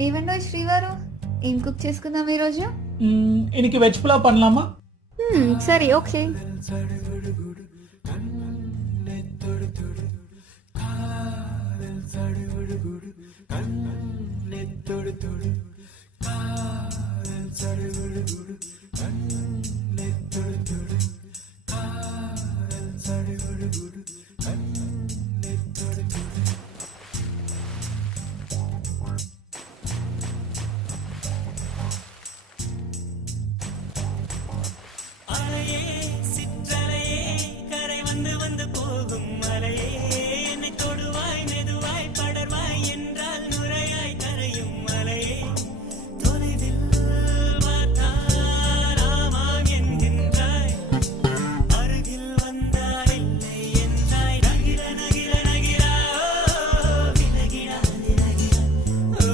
ఏమన్నా శ్రీవారు, ఏం కుక్ చేసుకుందాం ఈరోజు? இன்னைக்கு வெஜ் புலாவ் பண்ணலாமா? సరే, ఓకే.